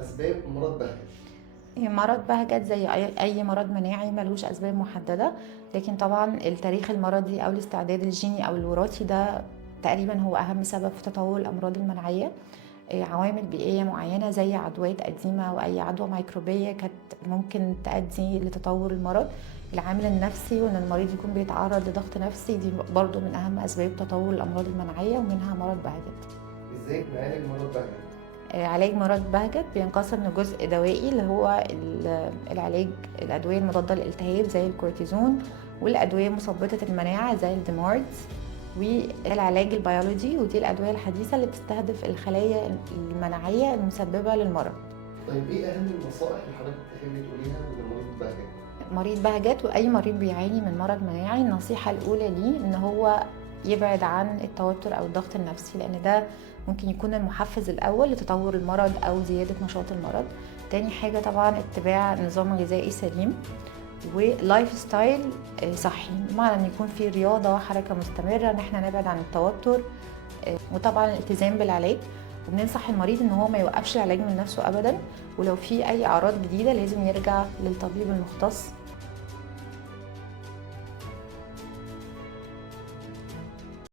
أسباب مرض بهجت؟ مرض بهجت زي أي مرض مناعي ملوش أسباب محددة، لكن طبعا التاريخ المرضي أو الاستعداد الجيني أو الوراثي ده تقريبا هو أهم سبب في تطور الأمراض المناعية. عوامل بيئية معينة زي عدوات قديمة أو أي عدوى ميكروبية كانت ممكن تؤدي لتطور المرض. العامل النفسي وإن المريض يكون بيتعرض لضغط نفسي دي برضو من أهم أسباب تطور الأمراض المناعية ومنها مرض بهجت. إزاي بنعالج مرض بهجت؟ علاج مرض بهجت بينقسم لجزء دوائي اللي هو العلاج الأدوية المضادة للالتهاب زي الكورتيزون، والأدوية مثبطة المناعة زي الديماردز، والعلاج البيولوجي ودي الأدوية الحديثة اللي بتستهدف الخلايا المناعية المسببة للمرض. طيب إيه أهم النصائح اللي حضرتك تحبي تقوليها لمريض بهجت؟ مريض بهجت وأي مريض بيعاني من مرض مناعي النصيحة الأولى ليه إن هو يبعد عن التوتر أو الضغط النفسي، لأن ده ممكن يكون المحفز الأول لتطور المرض أو زيادة نشاط المرض. تاني حاجة طبعا اتباع نظام غذائي سليم ولايف ستايل صحي، بمعنى ان يكون في رياضة وحركة مستمرة، ان احنا نبعد عن التوتر، وطبعا الالتزام بالعلاج. وبننصح المريض ان هو ما يوقفش العلاج من نفسه ابدا، ولو في اي اعراض جديدة لازم يرجع للطبيب المختص